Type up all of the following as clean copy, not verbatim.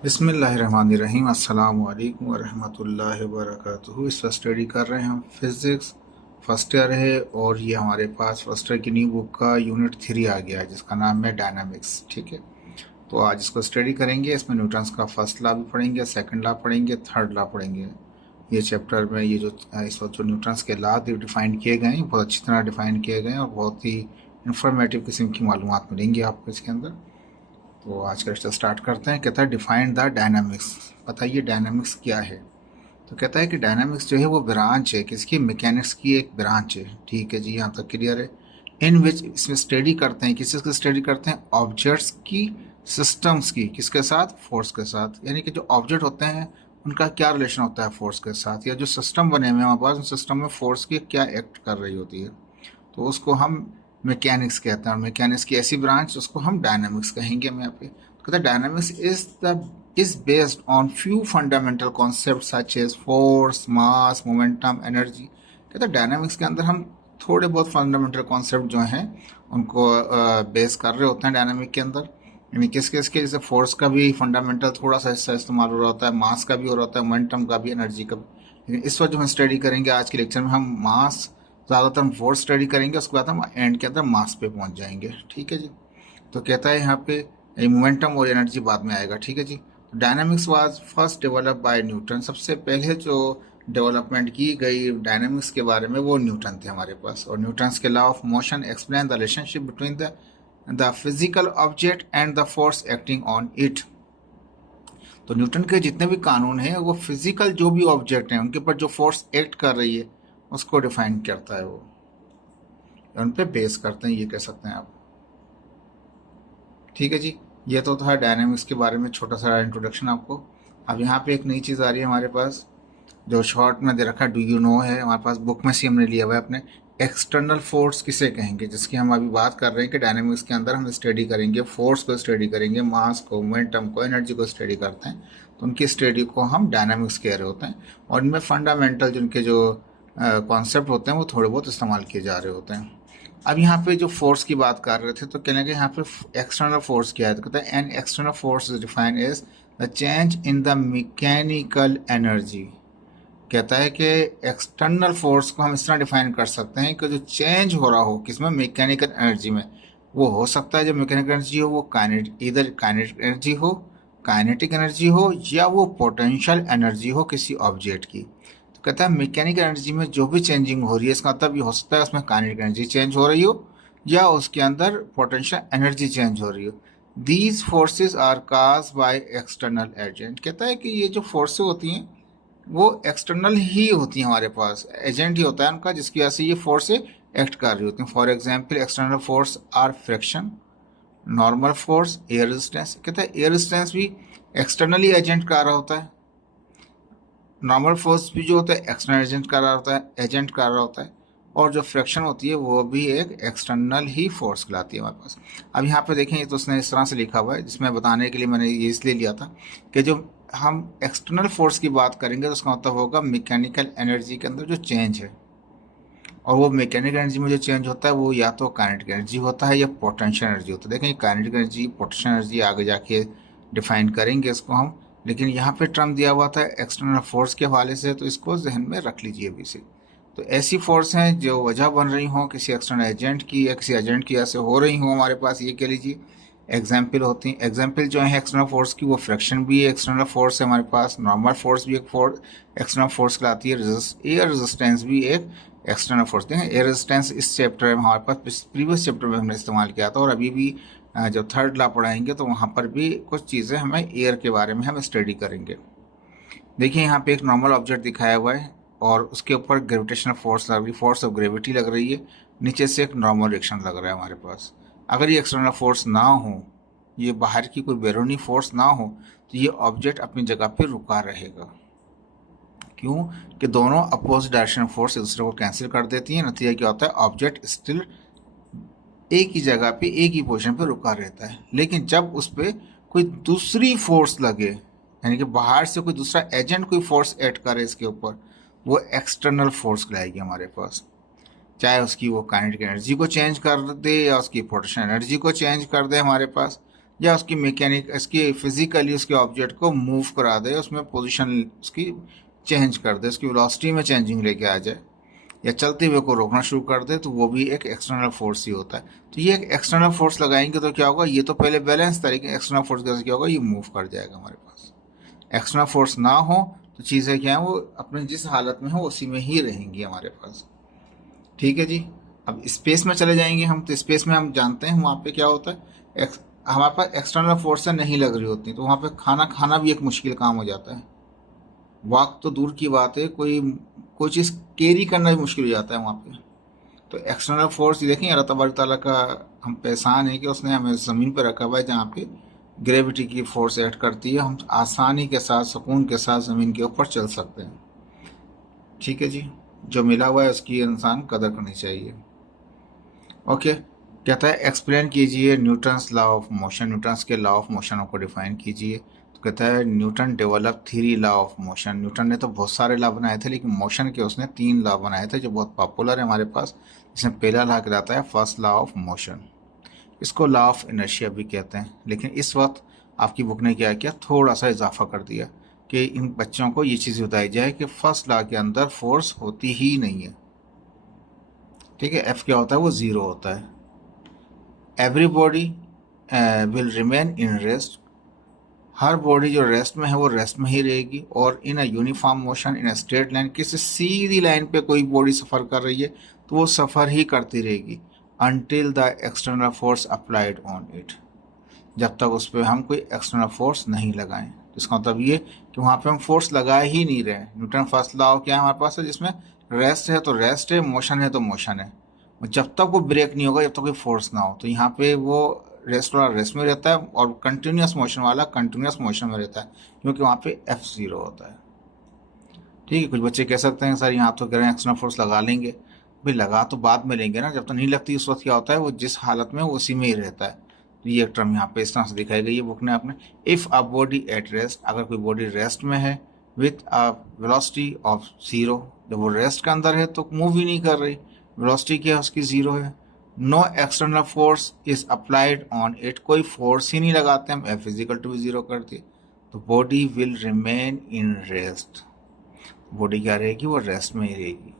बिस्मिल्लाहिर्रहमानिर्रहीम अस्सलामु अलैकुम वरहमतुल्लाहि वबरकातुहू। इस वक्त स्टडी कर रहे हैं हम फिज़िक्स फर्स्ट ईयर है और ये हमारे पास फर्स्ट ईयर की न्यू बुक का यूनिट 3 आ गया है जिसका नाम है डायनामिक्स। ठीक है, तो आज इसको स्टडी करेंगे। इसमें न्यूटन्स का फर्स्ट लॉ भी पढ़ेंगे, सेकंड लॉ पढ़ेंगे, थर्ड लॉ पढ़ेंगे। ये चैप्टर में ये जो इस वक्त जो न्यूटन्स के लॉ डिफाइन किए गए हैं बहुत अच्छी तरह डिफाइन किए गए हैं और बहुत ही इंफॉर्मेटिव किस्म की मालूमात मिलेंगी आपको इसके अंदर। तो आज का लेक्चर स्टार्ट करते हैं। कहता है डिफाइंड द डायनामिक्स। बताइए डायनामिक्स क्या है। तो कहता है कि डायनामिक्स जो है वो ब्रांच है किसकी, मैकेनिक्स की एक ब्रांच है। ठीक है जी, यहाँ तक क्लियर है। इन विच इसमें स्टडी करते हैं, किस की स्टडी करते हैं, ऑब्जेक्ट्स की, सिस्टम्स की, किसके साथ, फोर्स के साथ। यानी कि जो ऑब्जेक्ट होते हैं उनका क्या रिलेशन होता है फोर्स के साथ, या जो सिस्टम बने हुए हैं हमारे पास उन सिस्टम में फोर्स की क्या एक्ट कर रही होती है, तो उसको हम मैकेनिक्स कहते हैं। और मैकेनिक्स की ऐसी ब्रांच उसको हम डायनामिक्स कहेंगे। हम यहाँ पे तो कहते हैं dynamics is based on few fundamental concept such as force, mass, momentum, energy. कहते हैं डायनामिक्स के अंदर हम थोड़े बहुत फंडामेंटल कॉन्सेप्ट जो हैं उनको बेस कर रहे होते हैं डायनामिक के अंदर। यानी किस किस के, जैसे फोर्स का भी फंडामेंटल थोड़ा सा हिस्सा इस्तेमाल हो रहा होता है, मास का भी हो रहा होता है, मोमेंटम का भी, एनर्जी का भी। लेकिन इस वक्त जो हम स्टडी करेंगे आज के लेक्चर में, हम मास, ज़्यादातर हम फोर्स स्टडी करेंगे, उसके बाद हम एंड के अंदर मास पे पहुंच जाएंगे। ठीक है जी। तो कहता है यहाँ पे मोमेंटम और एनर्जी बाद में आएगा। ठीक है जी। तो dynamics was first develop by Newton. सबसे पहले जो डेवलपमेंट की गई डायनामिक्स के बारे में वो न्यूटन थे हमारे पास। और न्यूटन्स के law of motion explain the relationship between the physical object and the force acting on it. तो न्यूटन के जितने भी कानून हैं वो फिजिकल जो भी ऑब्जेक्ट हैं उनके ऊपर जो फोर्स एक्ट कर रही है उसको डिफाइन करता है, वो उन पे बेस करते हैं, ये कह सकते हैं आप। ठीक है जी। ये तो था डायनामिक्स के बारे में छोटा सा इंट्रोडक्शन आपको। अब यहाँ पे एक नई चीज़ आ रही है हमारे पास जो शॉर्ट में दे रखा है, डू यू नो है हमारे पास बुक में से हमने लिया हुआ है अपने। एक्सटर्नल फोर्स किसे कहेंगे, जिसकी हम अभी बात कर रहे हैं कि डायनामिक्स के अंदर हम स्टडी करेंगे, फोर्स को स्टडी करेंगे, मास को, मोमेंटम को, एनर्जी को स्टडी करते हैं। तो उनकी स्टडी को हम डायनामिक्स कह रहे होते हैं। और इनमें फंडामेंटल जिनके जो कॉन्सेप्ट होते हैं वो थोड़े बहुत इस्तेमाल किए जा रहे होते हैं। अब यहाँ पे जो फोर्स की बात कर रहे थे तो कहने लगे यहाँ पे एक्सटर्नल फोर्स क्या है। तो कहते हैं an external force is defined as the change in the mechanical energy. कहता है कि एक्सटर्नल फोर्स को हम इस तरह डिफाइन कर सकते हैं कि जो चेंज हो रहा हो किसमें, मैकेनिकल एनर्जी में। वो हो सकता है जो मैकेनिकल एनर्जी हो वो इधर काइनेटिक एनर्जी हो, काइनेटिक एनर्जी हो, या वो पोटेंशियल एनर्जी हो किसी ऑब्जेक्ट की। तो कहता है मैकेनिकल एनर्जी में जो भी चेंजिंग हो रही है इसका मतलब ये हो सकता है उसमें काइनेटिक एनर्जी चेंज हो रही हो या उसके अंदर पोटेंशियल एनर्जी चेंज हो रही हो। These forces are cause by external agent. कहता है कि ये जो फोर्सेस होती हैं वो एक्सटर्नल ही होती हैं, हमारे पास एजेंट ही होता है उनका जिसकी वजह से ये फोर्स एक्ट कर रही होती हैं। For example external force are friction, normal force, air resistance. कहते हैं एयर रेजिस्टेंस भी एक्सटर्नली एजेंट कर रहा होता है, नॉर्मल फोर्स भी जो होता है एक्सटर्नल एजेंट कर रहा होता है, और जो फ्रिक्शन होती है वो भी एक एक्सटर्नल ही फोर्स कहलाती है हमारे पास। अब यहाँ पे देखें तो उसने इस तरह से लिखा हुआ है, जिसमें बताने के लिए मैंने ये इसलिए लिया था कि जो हम एक्सटर्नल फोर्स की बात करेंगे तो उसका मतलब होगा मैकेनिकल एनर्जी के अंदर जो चेंज है। और वो मैकेनिकल एनर्जी में जो चेंज होता है वो या तो काइनेटिक एनर्जी होता है या पोटेंशियल एनर्जी होता है। देखें काइनेटिक एनर्जी, पोटेंशियल एनर्जी आगे जाके डिफाइन करेंगे इसको हम, लेकिन यहाँ पे टर्म दिया हुआ था एक्सटर्नल फोर्स के हवाले से, तो इसको जहन में रख लीजिए अभी से। तो ऐसी फोर्स हैं जो वजह बन रही हों किसी एक्सटर्नल एजेंट की या किसी एजेंट की वजह से हो रही हों हमारे पास, ये कह लीजिए एग्जाम्पल होती हैं। एग्जाम्पल जो है एक्सटर्नल फोर्स की, वो फ्रिक्शन भी एक्सटर्नल फोर्स है हमारे पास, नॉर्मल फोर्स भी एक एक्सटर्नल फोर्स कहलाती है, एयर रेजिस्टेंस भी एक एक्सटर्नल फोर्स। देखें एयर रेजिस्टेंस इस चैप्टर में हमारे पास प्रीवियस चैप्टर में हमने इस्तेमाल किया था, और अभी भी जब थर्ड लॉ पढ़ाएंगे तो वहाँ पर भी कुछ चीज़ें हमें एयर के बारे में हम स्टडी करेंगे। देखिए यहाँ पे एक नॉर्मल ऑब्जेक्ट दिखाया हुआ है और उसके ऊपर ग्रेविटेशनल फोर्स लग रही, फोर्स ऑफ ग्रेविटी लग रही है, नीचे से एक नॉर्मल रिएक्शन लग रहा है हमारे पास। अगर ये एक्सटर्नल फोर्स ना हो, ये बाहर की कोई बैरूनी फोर्स ना हो, तो ये ऑब्जेक्ट अपनी जगह पे रुका रहेगा। क्यों? कि दोनों अपोजिट डायरेक्शन फोर्स एक दूसरे को कैंसिल कर देती हैं। नतीजा क्या होता है, ऑब्जेक्ट स्टिल एक ही जगह पे एक ही पोजीशन पे रुका रहता है। लेकिन जब उस पर कोई दूसरी फोर्स लगे, यानी कि बाहर से कोई दूसरा एजेंट कोई फोर्स ऐड करे इसके ऊपर, वो एक्सटर्नल फोर्स लाएगी हमारे पास। चाहे उसकी वो काइनेटिक एनर्जी को चेंज कर दे या उसकी पोटेंशियल एनर्जी को चेंज कर दे हमारे पास, या उसकी मैकेनिक इसकी फिजिकली उसके ऑब्जेक्ट को मूव करा दे, उसमें पोजीशन उसकी चेंज कर दे, उसकी वेलोसिटी में चेंजिंग लेके आ जाए, या चलते हुए को रोकना शुरू कर दे, तो वो भी एक एक्सटर्नल फोर्स ही होता है। तो ये एक एक्सटर्नल फोर्स लगाएंगे तो क्या होगा, ये तो पहले बैलेंस था, लेकिन एक्सटर्नल फोर्स कैसे क्या होगा, ये मूव कर जाएगा हमारे पास। एक्सटर्नल फोर्स ना हो तो चीज़ें क्या है, वो अपने जिस हालत में हो उसी में ही रहेंगी हमारे पास। ठीक है जी। अब स्पेस में चले जाएंगे हम, तो स्पेस में हम जानते हैं वहाँ पे क्या होता है, हमारे पास एक्सटर्नल फोर्स नहीं लग रही होती, तो वहाँ पे खाना खाना भी एक मुश्किल काम हो जाता है। वॉक तो दूर की बात है, कोई कोई चीज़ कैरी करना भी मुश्किल हो जाता है वहाँ पे। तो एक्सटर्नल फोर्स देखें, अल्लाह तबारक ताला का हम पे एहसान है कि उसने हमें ज़मीन पर रखा हुआ है, जहाँ पे ग्रेविटी की फोर्स एक्ट करती है, हम आसानी के साथ सुकून के साथ ज़मीन के ऊपर चल सकते हैं। ठीक है जी। जो मिला हुआ है उसकी इंसान कदर करनी चाहिए। ओके। कहता है एक्सप्लेन कीजिए Newton's law of motion, Newton's के लॉ ऑफ मोशन को डिफाइन कीजिए। तो कहता है Newton develop 3 law of motion. Newton ने तो बहुत सारे लॉ बनाए थे, लेकिन मोशन के उसने 3 लॉ बनाए थे जो बहुत पॉपुलर है हमारे पास। इसमें पहला लॉ कहलाता है फर्स्ट लॉ ऑफ मोशन, इसको लॉ ऑफ इनर्शिया भी कहते हैं। लेकिन इस वक्त आपकी बुक ने क्या किया, थोड़ा सा इजाफा कर दिया कि इन बच्चों को ये चीज़ बताई जाए कि फर्स्ट लॉ के अंदर फोर्स होती ही नहीं है। ठीक है, एफ क्या होता है, वो ज़ीरो होता है। Every body will remain in rest, हर बॉडी जो रेस्ट में है वो रेस्ट में ही रहेगी। और in a uniform motion in a straight line, किसी सीधी लाइन पे कोई बॉडी सफ़र कर रही है तो वो सफ़र ही करती रहेगी until the external force applied on it, जब तक उस पर हम कोई एक्सटर्नल फोर्स नहीं लगाएं। इसका मतलब ये कि वहाँ पे हम फोर्स लगा ही नहीं रहे। न्यूटन फर्स्ट लॉ क्या है हमारे पास है, जिसमें रेस्ट है तो रेस्ट है, मोशन है तो मोशन है। जब तक वो ब्रेक नहीं होगा, जब तक कोई फोर्स ना हो, तो यहाँ पे वो रेस्ट वाला रेस्ट में रहता है और कंटिन्यूस मोशन वाला कंटिन्यूस मोशन में रहता है, क्योंकि वहाँ पे एफ ज़ीरो होता है। ठीक है। कुछ बच्चे कह सकते हैं सर यहाँ तो कह रहे हैं एक्सटर्नल फोर्स लगा लेंगे। भाई लगा तो बाद में लेंगे ना, जब तक नहीं लगती उस वक्त क्या होता है, वो जिस हालत में उसी में ही रहता है। तो ये एक टर्म यहाँ पे इस तरह से दिखाई गई है बुक ने आपने। If a body at rest, अगर कोई बॉडी रेस्ट में है with a velocity of zero, जब वो रेस्ट के अंदर है तो मूव ही नहीं कर रही, वेलोसिटी क्या है उसकी ज़ीरो है। No external force is applied on it, कोई फोर्स ही नहीं लगाते हम, एफ फिजिकल टू ज़ीरो कर दिए, तो body will remain in rest, body क्या रहेगी, वो रेस्ट में ही रहेगी।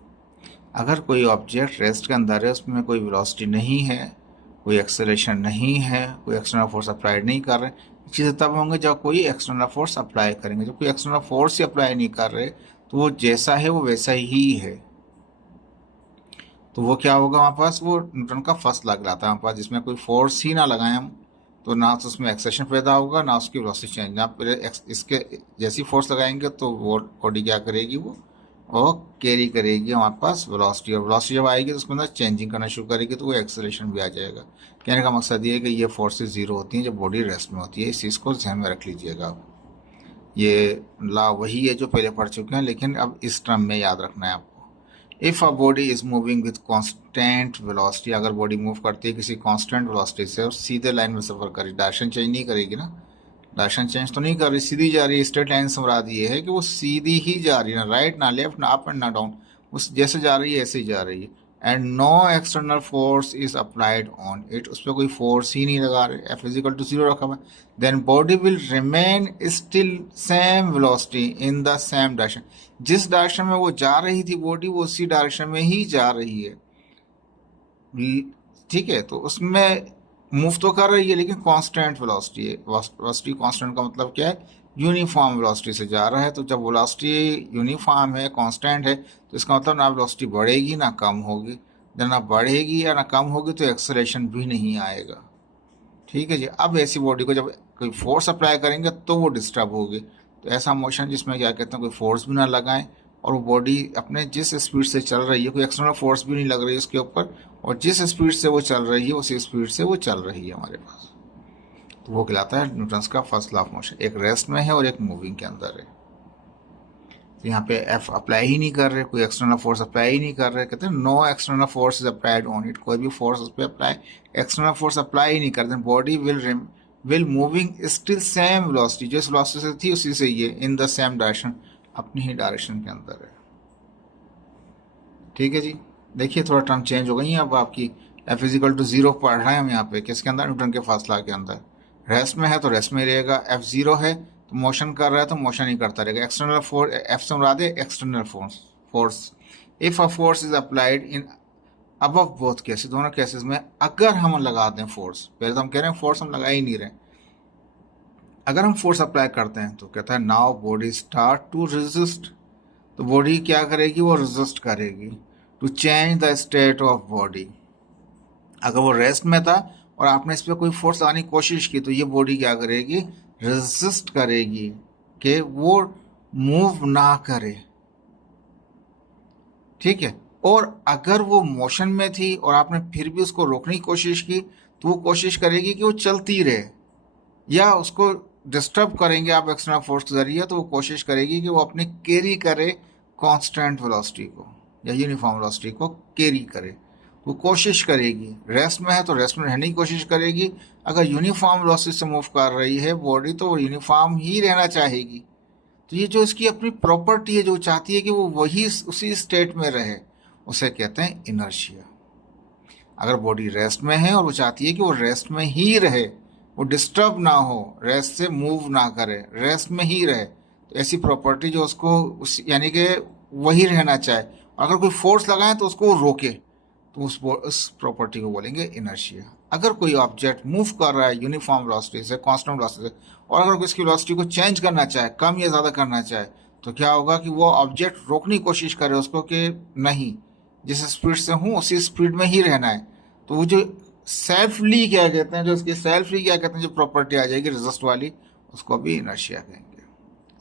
अगर कोई ऑब्जेक्ट रेस्ट के अंदर है, उसमें कोई वेलोसिटी नहीं है, कोई एक्सेलरेशन नहीं है, कोई एक्सटर्नल फोर्स अप्लाई नहीं कर रहे, चीज़ें तब होंगे जब कोई एक्सटर्नल फोर्स अप्लाई करेंगे। जब कोई एक्सटर्नल फोर्स ही अप्लाई नहीं कर रहे तो वो जैसा है वो वैसा ही है। तो वो क्या होगा हमारे पास, वो न्यूटन का फर्स्ट लॉ कहलाता है हमारे पास, जिसमें कोई फोर्स ही ना लगाएं हम, तो ना तो उसमें एक्सेलेरेशन पैदा होगा ना उसकी वेलोसिटी चेंज, ना इसके जैसी फोर्स लगाएंगे तो वो बॉडी क्या करेगी, वो कैरी करेगी हमारे पास वेलोसिटी, और वेलोसिटी जब आएगी तो उसके अंदर चेंजिंग करना शुरू करेगी, तो वो एक्सेलरेशन भी आ जाएगा। कहने का मकसद ये है कि ये फोर्सेस ज़ीरो होती हैं जब बॉडी रेस्ट में होती है। इस चीज़ को ध्यान में रख लीजिएगा आप। ये लॉ वही है जो पहले पढ़ चुके हैं, लेकिन अब इस टर्म में याद रखना है आपको। If a body is moving with constant velocity, अगर बॉडी मूव करती है किसी कांस्टेंट वेलोसिटी से और सीधे लाइन में सफ़र करेगी, डायरेक्शन चेंज नहीं करेगी ना, डायरेक्शन चेंज तो नहीं कर रही, सीधी जा रही है, स्ट्रेट लाइन से मुराद ये है कि वो सीधी ही जा रही है, ना राइट ना लेफ्ट ना अप एंड ना डाउन, उस जैसे जा रही है ऐसे ही जा रही है। And no external force is applied on it, उस पर कोई फोर्स ही नहीं लगा रहे, एफ इजिकल टू ज़ीरो रखा हुआ है। Then body will remain still same velocity in the same direction, जिस डायरेक्शन में वो जा रही थी बॉडी वो उसी डायरेक्शन में ही जा रही है। ठीक है, तो उसमें मूव तो कर रही है लेकिन कांस्टेंट वेलोसिटी है। वेलोसिटी कांस्टेंट का मतलब क्या है, यूनिफॉर्म वेलोसिटी से जा रहा है। तो जब वेलोसिटी यूनिफॉर्म है, कांस्टेंट है, तो इसका मतलब ना वेलोसिटी बढ़ेगी ना कम होगी। जब ना बढ़ेगी या ना कम होगी तो एक्सेलरेशन भी नहीं आएगा। ठीक है जी। अब ऐसी बॉडी को जब कोई फोर्स अप्लाई करेंगे तो वो डिस्टर्ब होगी। तो ऐसा मोशन जिसमें क्या कहते हैं कोई फोर्स भी ना लगाएं और वो बॉडी अपने जिस स्पीड से चल रही है, कोई एक्सटर्नल फोर्स भी नहीं लग रही है उसके ऊपर, और जिस स्पीड से वो चल रही है उसी स्पीड से वो चल रही है हमारे पास, तो वो कहलाता है न्यूटन्स का फर्स्ट लॉ ऑफ मोशन। एक रेस्ट में है और एक मूविंग के अंदर है। तो यहाँ पे एफ अप्लाई ही नहीं कर रहे, कोई एक्सटर्नल फोर्स अप्लाई ही नहीं कर रहे, कहते हैं no external force is applied on it, कोई भी फोर्स उस पर अप्लाई, एक्सटर्नल फोर्स अप्लाई ही नहीं करते, body will moving still same velocity, जिस वेलोसिटी से थी उसी से ये इन द सेम डायरेक्शन, अपनी ही डायरेक्शन के अंदर है। ठीक है जी। देखिए थोड़ा टर्म चेंज हो गई है अब आपकी। एफ इजिकल टू ज़ीरो पढ़ रहे हैं हम यहाँ पे किसके अंदर, न्यूटन के फर्स्ट लॉ के अंदर। रेस्ट में है तो रेस्ट में रहेगा, F0 है तो मोशन कर रहा है तो मोशन ही करता रहेगा। एक्सटर्नल फोर्स, F से मुराद है external force. If a force is applied in above both cases, दोनों केसेस में अगर हम लगा दें फोर्स, पहले तो हम कह रहे हैं फोर्स हम लगा ही नहीं रहे, अगर हम फोर्स अप्लाई करते हैं तो कहता है now body start to resist, तो बॉडी क्या करेगी, वो रेजिस्ट करेगी to change the state of body. अगर वो रेस्ट में था और आपने इस पर कोई फोर्स लगाने की कोशिश की तो ये बॉडी क्या करेगी, रेजिस्ट करेगी कि वो मूव ना करे, ठीक है। और अगर वो मोशन में थी और आपने फिर भी उसको रोकने की कोशिश की तो वो कोशिश करेगी कि वो चलती रहे, या उसको डिस्टर्ब करेंगे आप एक्सटर्नल फोर्स के जरिए तो वो कोशिश करेगी कि वो अपने कैरी करे कांस्टेंट वेलोसिटी को या यूनिफॉर्म वेलोसिटी को कैरी करे, वो कोशिश करेगी। रेस्ट में है तो रेस्ट में रहने की कोशिश करेगी, अगर यूनिफॉर्म वेलोसिटी से मूव कर रही है बॉडी तो वो यूनिफॉर्म ही रहना चाहेगी। तो ये जो इसकी अपनी प्रॉपर्टी है, जो चाहती है कि वो वही उसी स्टेट में रहे, उसे कहते हैं इनर्शिया। अगर बॉडी रेस्ट में है और वो चाहती है कि वो रेस्ट में ही रहे, वो डिस्टर्ब ना हो, रेस्ट से मूव ना करे, रेस्ट में ही रहे, तो ऐसी प्रॉपर्टी जो उसको यानी कि वही रहना चाहे, अगर कोई फोर्स लगाए तो उसको रोके, तो उस प्रॉपर्टी को बोलेंगे इनर्शिया। अगर कोई ऑब्जेक्ट मूव कर रहा है यूनिफॉर्म वेलोसिटी से, कांस्टेंट वेलोसिटी से, और अगर उसकी वेलोसिटी को चेंज करना चाहे, कम या ज़्यादा करना चाहे, तो क्या होगा कि वो ऑब्जेक्ट रोकने की कोशिश करे उसको कि नहीं, जिस स्पीड से हूँ उसी स्पीड में ही रहना है। तो वो जो सेल्फली क्या कहते हैं, जो उसकी सेल्फली क्या कहते हैं, जो प्रॉपर्टी आ जाएगी रेजिस्ट वाली, उसको भी इनर्शिया कहेंगे,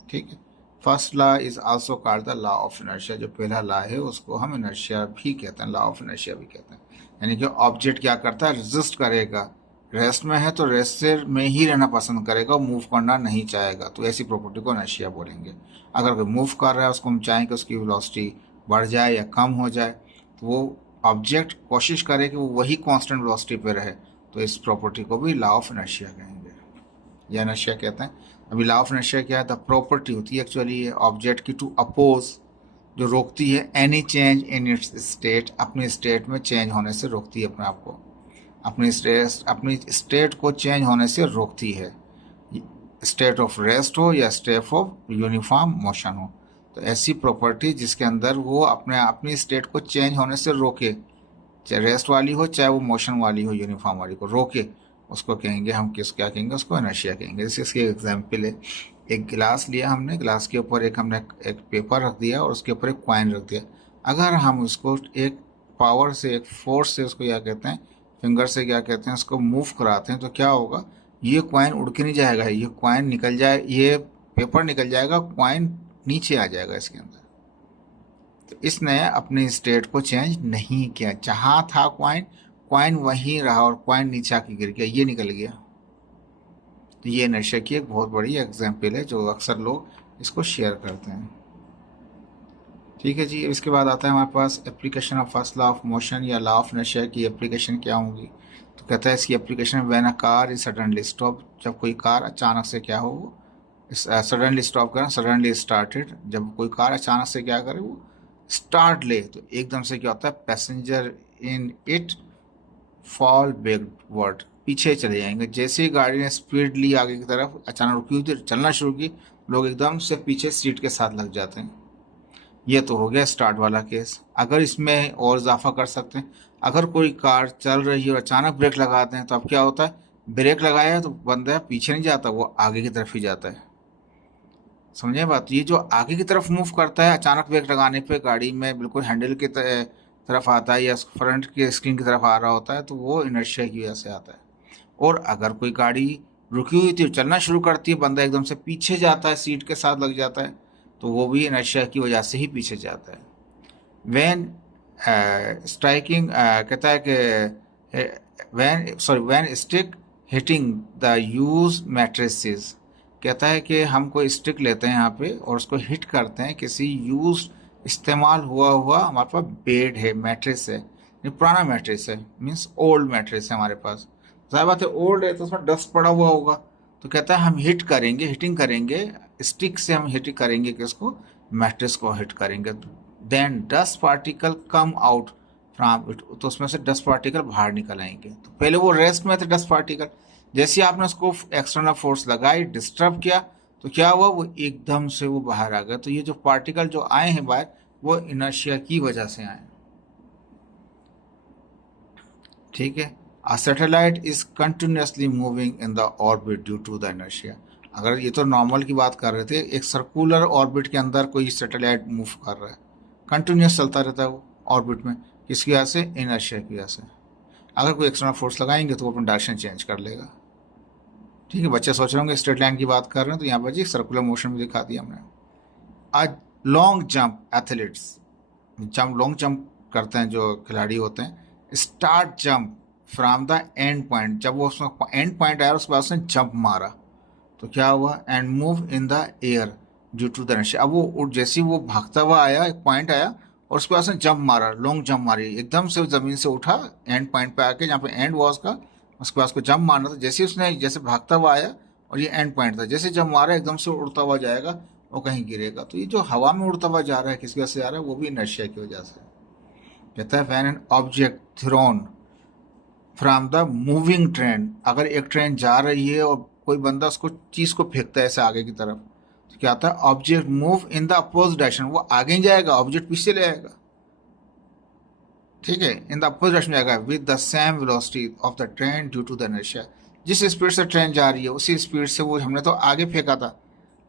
ठीक है। First law is also called the law of inertia, जो पहला लॉ है उसको हम इनर्शिया भी कहते हैं, लॉ ऑफ इनर्शिया भी कहते हैं। यानी कि ऑब्जेक्ट क्या करता है, रेजिस्ट करेगा, रेस्ट में है तो रेस्ट से में ही रहना पसंद करेगा, मूव करना नहीं चाहेगा, तो ऐसी प्रॉपर्टी को इनर्शिया बोलेंगे। अगर कोई मूव कर रहा है, उसको हम चाहें कि उसकी वेलोसिटी बढ़ जाए या कम हो जाए, तो वो ऑब्जेक्ट कोशिश करे कि वो वही कांस्टेंट वेलोसिटी पे रहे, तो इस प्रॉपर्टी को भी लॉ ऑफ इनर्शिया कहेंगे या इनर्शिया कहते हैं। अभी लॉ ऑफ इनर्शिया क्या है, द प्रॉपर्टी होती है एक्चुअली ये ऑब्जेक्ट की टू अपोज, जो रोकती है any change in its state, अपने स्टेट में चेंज होने से रोकती है अपने आप को, अपनी स्टेट को चेंज होने से रोकती है, स्टेट ऑफ रेस्ट हो या स्टेट ऑफ यूनिफॉर्म मोशन हो। तो ऐसी प्रॉपर्टी जिसके अंदर वो अपनी स्टेट को चेंज होने से रोके, चाहे रेस्ट वाली हो चाहे वो मोशन वाली हो, यूनिफॉर्म वाली को रोके, उसको कहेंगे हम क्या कहेंगे, उसको इनर्शिया कहेंगे। जैसे इसकी एग्जाम्पल है, एक गिलास लिया हमने, गिलास के ऊपर हमने एक पेपर रख दिया और उसके ऊपर एक कॉइन रख दिया। अगर हम उसको एक पावर से, एक फोर्स से उसको क्या कहते हैं, फिंगर से क्या कहते हैं, उसको मूव कराते हैं, तो क्या होगा, ये कॉइन उड़ के नहीं जाएगा, ये कॉइन निकल जाए, ये पेपर निकल जाएगा, कॉइन नीचे आ जाएगा इसके अंदर। तो इसने अपनी स्टेट को चेंज नहीं किया, जहाँ था कॉइन वहीं रहा और कॉइन नीचे आके गिर गया, ये निकल गया। तो ये इनर्शिया की एक बहुत बड़ी एग्जाम्पल है जो अक्सर लोग इसको शेयर करते हैं, ठीक है जी। इसके बाद आता है हमारे पास application of first law of motion या लॉ ऑफ इनर्शिया की एप्लीकेशन क्या होगी। तो कहता है इसकी application when a car is suddenly stop, जब कोई कार अचानक से क्या हो, सडनली स्टॉप करना, सडनली स्टार्टेड, जब कोई कार अचानक से क्या करे, वो स्टार्ट ले, तो एकदम से क्या होता है, passenger in it fall backward, पीछे चले जाएंगे। जैसे ही गाड़ी ने स्पीड ली आगे की तरफ, अचानक रुकी हुई थी, चलना शुरू की, लोग एकदम से पीछे सीट के साथ लग जाते हैं। ये तो हो गया स्टार्ट वाला केस। अगर इसमें और इजाफा कर सकते हैं, अगर कोई कार चल रही है और अचानक ब्रेक लगाते हैं, तो अब क्या होता है, ब्रेक लगाया है तो बंदा पीछे नहीं जाता, वो आगे की तरफ ही जाता है, समझे बात। ये जो आगे की तरफ मूव करता है अचानक ब्रेक लगाने पे, गाड़ी में बिल्कुल हैंडल की तरफ आता है या फ्रंट की स्क्रीन की तरफ आ रहा होता है, तो वो इनर्शिया की वजह से आता है। और अगर कोई गाड़ी रुकी हुई थी, चलना शुरू करती है, बंदा एकदम से पीछे जाता है, सीट के साथ लग जाता है, तो वो भी इनर्शिया की वजह से ही पीछे जाता है। व्हेन स्ट्राइकिंग कहता है कि when stick hitting the use mattresses, कहता है कि हम कोई स्टिक लेते हैं यहाँ पे और उसको हिट करते हैं किसी यूज, इस्तेमाल हुआ हमारे पास बेड है, मैट्रिस है, ये पुराना मैट्रिस है, मीन्स ओल्ड मैट्रिस है हमारे पास, ज़ाहिर बात है ओल्ड है तो उसमें डस्ट पड़ा हुआ होगा, तो कहता है हम हिटिंग करेंगे, स्टिक से हम हिट करेंगे किसको, मैट्रिस को हिट करेंगे, then dust particle come out from it, तो उसमें से डस्ट पार्टिकल बाहर निकल आएंगे। तो पहले वो रेस्ट में थे डस्ट पार्टिकल, जैसे ही आपने उसको एक्सटर्नल फोर्स लगाई, डिस्टर्ब किया, तो क्या हुआ, वो एकदम से वो बाहर आ गया। तो ये जो पार्टिकल जो आए हैं बाहर, वो इनर्शिया की वजह से आए। ठीक है। A satellite is continuously moving in the orbit due to the inertia. अगर ये तो नॉर्मल की बात कर रहे थे, एक सर्कुलर ऑर्बिट के अंदर कोई सैटेलाइट मूव कर रहा है, कंटिन्यूस चलता रहता है वो ऑर्बिट में, किसकी वजह से, इनर्शिया की वजह से। अगर कोई एक्सटर्नल फोर्स लगाएंगे तो वो अपना डायरेक्शन चेंज कर लेगा। ठीक है, बच्चे सोच रहे होंगे स्ट्रेट लाइन की बात कर रहे हैं, तो यहाँ पर जी सर्कुलर मोशन भी दिखा दिया हमने। आज long jump athletes, jump long jump करते हैं जो खिलाड़ी होते हैं, start jump from the end point, जब वो उसमें एंड पॉइंट आया उसके बाद उसने जंप मारा, तो क्या हुआ, and move in the air due to the inertia. अब वो जैसे ही वो भागता हुआ आया, एक पॉइंट आया और उसके बाद उसने जंप मारा, लॉन्ग जंप मारी, एकदम से जमीन से उठा एंड पॉइंट पे आके, जहाँ पे एंड हुआ उसका, उसके बाद उसको जंप मारना था। जैसे उसने जैसे भागता हुआ आया और ये एंड पॉइंट था, जैसे जंप मारा एकदम से उड़ता हुआ जाएगा और कहीं गिरेगा। तो ये जो हवा में उड़ता हुआ जा रहा है, किसकी वजह से जा रहा है, वो भी इनर्शिया की वजह से। कहता है when an object thrown from the moving train, अगर एक ट्रेन जा रही है और कोई बंदा उसको चीज को फेंकता है ऐसे आगे की तरफ, तो क्या आता है, object move in the opposite direction, वो आगे ही जाएगा, ऑब्जेक्ट पीछे ले आएगा। ठीक है, इन द अपोजिट डायरेक्शन जाएगा with the same velocity of the train due to the inertia. जिस स्पीड से ट्रेन जा रही है उसी स्पीड से, वो हमने तो आगे फेंका था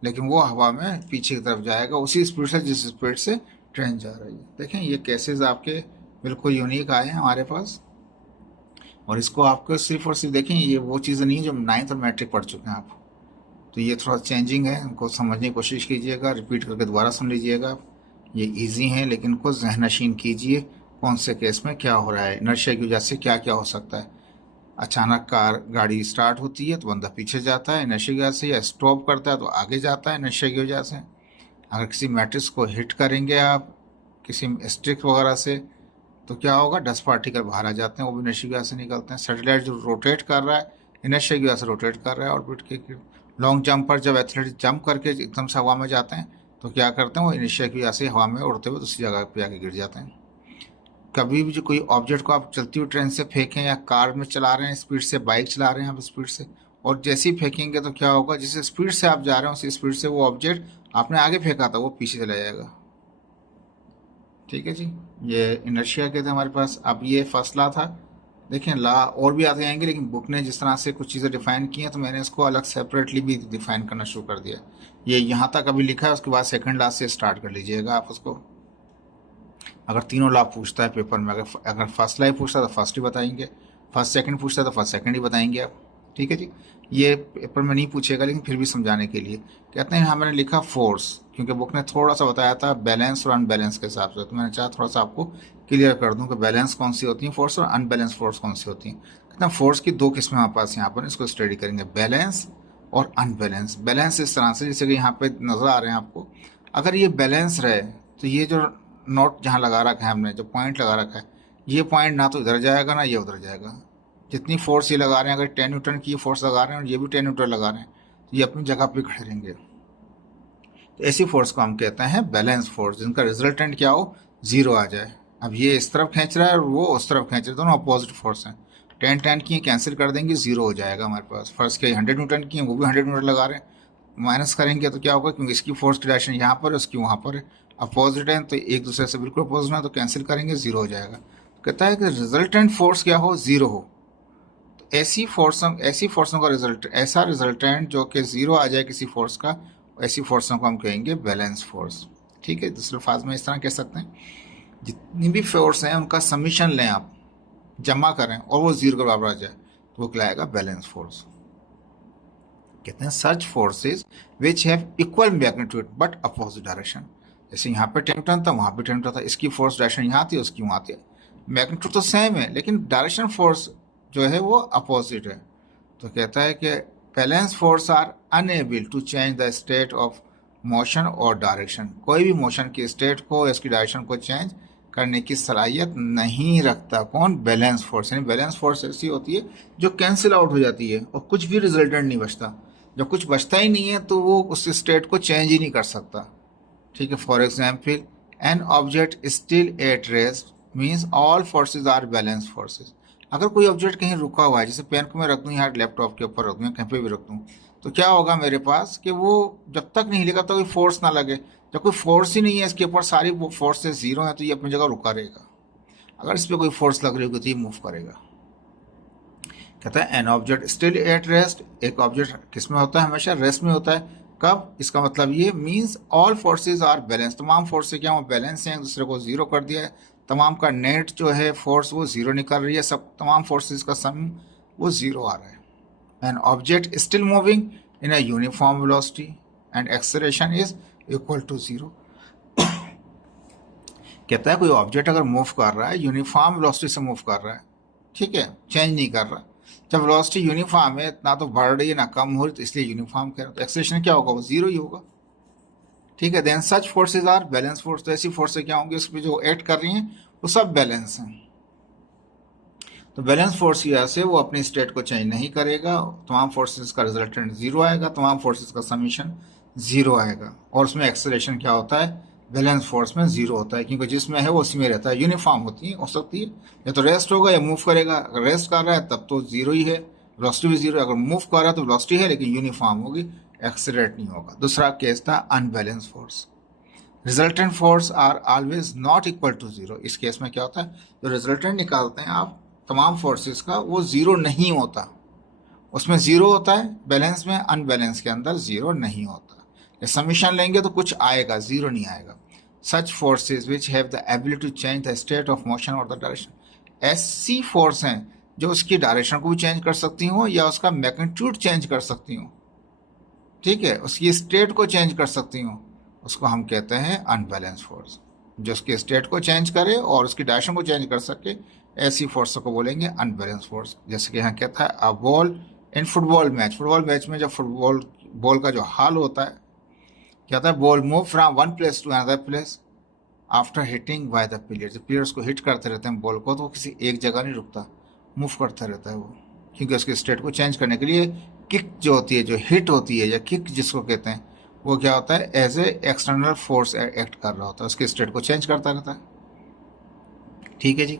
लेकिन वो हवा में पीछे की तरफ जाएगा उसी स्पीड से जिस स्पीड से ट्रेन जा रही है। देखें ये केसेस आपके बिल्कुल यूनिक आए हैं हमारे पास, और इसको आपको सिर्फ और सिर्फ देखें, ये वो चीज़ें नहीं जो 9th और मैट्रिक पढ़ चुके हैं आप, तो ये थोड़ा चेंजिंग है, इनको समझने की कोशिश कीजिएगा, रिपीट करके दोबारा सुन लीजिएगा। ये इजी हैं लेकिन इनको जहनशीन कीजिए, कौन से केस में क्या हो रहा है, इनर्शिया की वजह से क्या क्या हो सकता है। अचानक गाड़ी स्टार्ट होती है तो बंदा पीछे जाता है इनर्शिया की वजह से, या स्टॉप करता है तो आगे जाता है इनर्शिया की वजह से। अगर किसी मैट्रिक्स को हिट करेंगे आप किसी स्टिक वगैरह से, तो क्या होगा, डस्ट पार्टिकल बाहर आ जाते हैं, वो भी इनर्शिया की वजह से निकलते हैं। सैटेलाइट जो रोटेट कर रहा है, इनर्शिया की वजह से रोटेट कर रहा है ऑर्बिट के। लॉन्ग जंप पर जब एथलीट जंप करके एकदम से हवा में जाते हैं तो क्या करते हैं, वो इनर्शिया की वजह से हवा में उड़ते हुए दूसरी जगह पे आके गिर जाते हैं। कभी भी जो कोई ऑब्जेक्ट को आप चलती हुई ट्रेन से फेंकें, या कार में चला रहे हैं स्पीड से, बाइक चला रहे हैं आप स्पीड से, और जैसे ही फेंकेंगे तो क्या होगा, जिस स्पीड से आप जा रहे हैं उसी स्पीड से वो ऑब्जेक्ट आपने आगे फेंका था वो पीछे चला जाएगा। ठीक है जी, ये इनर्शिया के थे हमारे पास। अब ये फसला था, देखें ला और भी आते जाएंगे, लेकिन बुक ने जिस तरह से कुछ चीज़ें डिफाइन की हैं तो मैंने इसको अलग सेपरेटली भी डिफाइन करना शुरू कर दिया। ये यहाँ तक अभी लिखा है, उसके बाद सेकंड ला से स्टार्ट कर लीजिएगा आप उसको। अगर तीनों ला पूछता है पेपर में, अगर फर्स्ट ला ही पूछता है तो फर्स्ट ही बताएंगे, फर्स्ट सेकंड पूछता है तो फर्स्ट सेकंड ही बताएंगे आप। ठीक है जी, ये पेपर में नहीं पूछेगा लेकिन फिर भी समझाने के लिए कहते हैं। यहाँ मैंने लिखा फोर्स, क्योंकि बुक ने थोड़ा सा बताया था बैलेंस और अनबैलेंस के हिसाब से, तो मैंने चाहा थोड़ा सा आपको क्लियर कर दूं कि बैलेंस कौन सी होती है फोर्स और अनबैलेंस फोर्स कौन सी होती है। कहते हैं फोर्स की दो किस्में हमारे पास, यहाँ पर इसको स्टडी करेंगे, बैलेंस और अनबैलेंस। बैलेंस इस तरह से, जैसे कि यहाँ पे नजर आ रहे हैं आपको, अगर ये बैलेंस रहे तो ये जो नोट जहाँ लगा रखा है हमने, जो पॉइंट लगा रखा है, ये पॉइंट ना तो इधर जाएगा ना ये उधर जाएगा। जितनी फोर्स ये लगा रहे हैं, अगर 10 न्यूटन की फोर्स लगा रहे हैं और ये भी 10 न्यूटन लगा रहे हैं, तो ये अपनी जगह पे खड़े रहेंगे। तो ऐसी फोर्स को हम कहते हैं बैलेंस फोर्स, जिनका रिजल्टेंट क्या हो, जीरो आ जाए। अब ये इस तरफ खींच रहा है और वो उस तरफ खींच रहा है, दोनों अपोजिट फोर्स हैं। 10 की कैंसिल कर देंगे, जीरो हो जाएगा हमारे पास। फर्स्ट के 100 न्यूटन की है, वो भी 100 न्यूटन लगा रहे हैं, माइनस करेंगे तो क्या होगा, क्योंकि इसकी फोर्स की डायरेक्शन यहाँ पर है, उसकी वहाँ पर है, अपोजिट है, तो एक दूसरे से बिल्कुल अपोजिट है, तो कैंसिल करेंगे, जीरो हो जाएगा। कहता है कि रिजल्टेंट फोर्स क्या हो, जीरो हो। तो ऐसी फोर्सों का रिजल्ट, ऐसा रिजल्टेंट जो कि जीरो आ जाए किसी फोर्स का, ऐसी फोर्सों को हम कहेंगे बैलेंस फोर्स। ठीक है, दूसरे फाज में इस तरह कह सकते हैं, जितनी भी फोर्स हैं उनका समीशन लें आप, जमा करें और वो जीरो के बराबर आ जाए तो वो कहलाएगा बैलेंस फोर्स। कहते हैं such forces which have equal magnitude but opposite direction. जैसे यहाँ पे 10 न्यूटन था, वहाँ पे 10 न्यूटन था, इसकी फोर्स डायरेक्शन यहाँ थी, उसकी वहाँ थी, मैग्नीट्यूड तो सेम है लेकिन डायरेक्शन फोर्स जो है वो अपोजिट है। तो कहता है कि balance force are unable to change the state of motion और डायरेक्शन। कोई भी मोशन की स्टेट को, इसकी डायरेक्शन को चेंज करने की सलाहियत नहीं रखता। कौन, बैलेंस फोर्स। यानी बैलेंस फोर्स ऐसी होती है जो कैंसिल आउट हो जाती है और कुछ भी रिजल्टेंट नहीं बचता। जब कुछ बचता ही नहीं है तो वो उस स्टेट को चेंज ही नहीं कर सकता। ठीक है, for example an object still at rest means all forces are balance forces. अगर कोई ऑब्जेक्ट कहीं रुका हुआ है, जैसे पेन को मैं रख दूँ यहाँ लैपटॉप के ऊपर रख दूँ या कहीं पे भी रख दूँ, तो क्या होगा मेरे पास कि वो जब तक नहीं हिलेगा तब तक कोई फोर्स ना लगे। जब कोई फोर्स ही नहीं है इसके ऊपर, सारी फोर्सेस जीरो है, तो ये अपनी जगह रुका रहेगा। अगर इस पर कोई फोर्स लग रही होगी तो ये मूव करेगा। कहता है an object still at rest, एक ऑब्जेक्ट किस में होता है, हमेशा रेस्ट में होता है। कब? इसका मतलब ये means all forces are balance, तमाम फोर्स क्या हो बैलेंस हैं, एक दूसरे को जीरो कर दिया है। तमाम का नेट जो है फोर्स वो जीरो निकल रही है, सब तमाम फोर्सेज का सम वो जीरो आ रहा है। An object still moving in a uniform velocity and acceleration is equal to zero. कहता है कोई ऑब्जेक्ट अगर मूव कर रहा है यूनिफॉर्म वेलोसिटी से मूव कर रहा है, ठीक है, चेंज नहीं कर रहा। जब वेलोसिटी यूनिफॉर्म है, ना तो बढ़ रही है ना कम हो रही, तो इसलिए यूनिफॉर्म कह रहे हैं, तो एक्सेलरेशन क्या होगा, वो जीरो ही होगा। ठीक है, then such forces are balance force, तो ऐसी फोर्सेज क्या होंगी, उस पर जो एक्ट कर रही हैं वो सब बैलेंस हैं। तो बैलेंस फोर्स की वजह से वो अपनी स्टेट को चेंज नहीं करेगा, तमाम फोर्सेज का रिजल्टेंट जीरो आएगा, तमाम फोर्सेज का समीशन जीरो आएगा। और उसमें एक्सेलरेशन क्या होता है, बैलेंस फोर्स में जीरो होता है, क्योंकि जिसमें है वो उसी में रहता है, यूनिफॉर्म होती है, हो सकती है या तो रेस्ट होगा या मूव करेगा। अगर रेस्ट कर रहा है तब तो जीरो ही है, वेलोसिटी भी जीरो है। अगर मूव कर रहा है तो वेलोसिटी है लेकिन यूनिफॉर्म होगी, एक्सेलरेट नहीं होगा। दूसरा केस था unbalance force, resultant force are always not equal to zero. इस केस में क्या होता है, जो रिजल्टेंट निकालते हैं आप तमाम फोर्सेस का, वो जीरो नहीं होता, उसमें जीरो होता है बैलेंस में, अनबैलेंस के अंदर जीरो नहीं होता। समीशन लेंगे तो कुछ आएगा, जीरो नहीं आएगा। Such forces which have the ability to change the state of motion और द डायरेक्शन, ऐसी फोर्स हैं जो उसकी डायरेक्शन को भी चेंज कर सकती हूँ या उसका मैग्नीट्यूड चेंज कर सकती हूँ, ठीक है, उसकी स्टेट को चेंज कर सकती हूँ, उसको हम कहते हैं अनबैलेंस फोर्स। जो उसकी स्टेट को चेंज करे और उसकी डायरेक्शन को चेंज कर सके, ऐसी फोर्स को बोलेंगे अनबैलेंस फोर्स। जैसे कि यहाँ कहता है a ball in football match, football match में जब फुटबॉल बॉल का जो हाल होता है, कहता है ball move from one place to another place after hitting by the player. जब प्लेयर्स को हिट करते रहते हैं बॉल को, तो वो किसी एक जगह नहीं रुकता, मूव करता रहता है वो, क्योंकि उसकी स्टेट को चेंज करने के लिए किक जो होती है, जो हिट होती है या किक जिसको कहते हैं, वो क्या होता है, as a external force act कर रहा होता है, उसकी स्टेट को चेंज करता रहता है। ठीक है जी,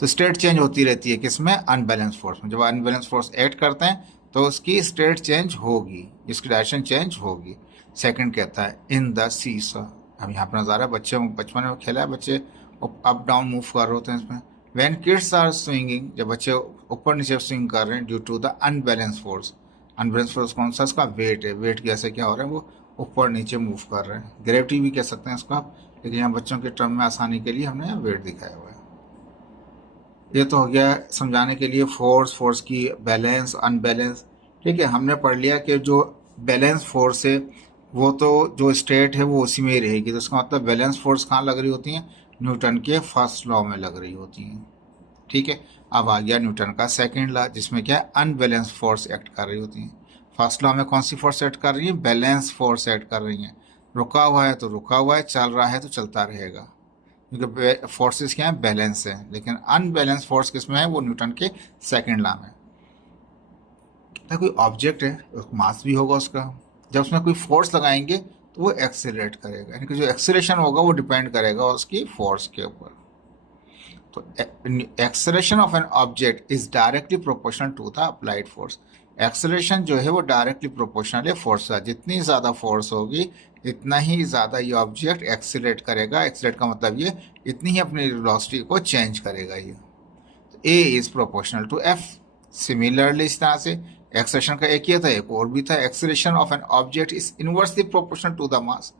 तो स्टेट चेंज होती रहती है किसमें, अनबैलेंस फोर्स में। जब अनबैलेंस फोर्स एक्ट करते हैं तो उसकी स्टेट चेंज होगी, इसकी डायरेक्शन चेंज होगी। सेकंड कहता है इन द सीसॉ, अब यहाँ पर नज़ारा बच्चे बचपन में खेला है, बच्चे अप डाउन मूव कर रहे होते हैं इसमें। व्हेन किड्स आर स्विंगिंग, जब बच्चे ऊपर नीचे स्विंग कर रहे हैं, due to the unbalance force. Unbalance force कौन सा, उसका वेट है, वेट की ऐसे क्या हो रहा है, वो ऊपर नीचे मूव कर रहे हैं, ग्रेविटी भी कह सकते हैं इसको आप, लेकिन यहाँ बच्चों के टर्म में आसानी के लिए हमने यहाँ वेट दिखाया हुआ है। ये तो हो गया समझाने के लिए फोर्स, फोर्स की बैलेंस, अनबैलेंस। ठीक है, हमने पढ़ लिया कि जो बैलेंस फोर्स है वो तो जो स्टेट है वो उसी में ही रहेगी, तो इसका मतलब बैलेंस फोर्स कहाँ लग रही होती हैं, न्यूटन के फर्स्ट लॉ में लग रही होती हैं। ठीक है, अब आ गया न्यूटन का सेकंड लॉ, जिसमें क्या है, अनबैलेंस फोर्स एक्ट कर रही होती हैं। फर्स्ट लॉ में कौन सी फोर्स एक्ट कर रही है, बैलेंस फोर्स एक्ट कर रही हैं। रुका हुआ है तो रुका हुआ है, चल रहा है तो चलता रहेगा, क्योंकि फोर्सेस क्या है, बैलेंस है। लेकिन अनबैलेंस फोर्स किसमें है, वो न्यूटन के सेकंड लॉ में। कोई ऑब्जेक्ट है, मास भी होगा उसका, जब उसमें कोई फोर्स लगाएंगे तो वो एक्सेलरेट करेगा, यानी कि जो एक्सेलरेशन होगा वो डिपेंड करेगा उसकी फोर्स के ऊपर। तो acceleration of an object is directly proportional to the applied force. Acceleration जो है वो डायरेक्टली प्रोपोर्शनल है फोर्स का, जितनी ज़्यादा फोर्स होगी इतना ही ज़्यादा ये ऑब्जेक्ट एक्सेलरेट करेगा। एक्सेलरेट का मतलब ये इतनी ही अपनी वेलोसिटी को चेंज करेगा ये। तो A is proportional to F. Similarly इस तरह से एक्सेलरेशन का एक ही था, एक और भी था, acceleration of an object is inversely proportional to the mass.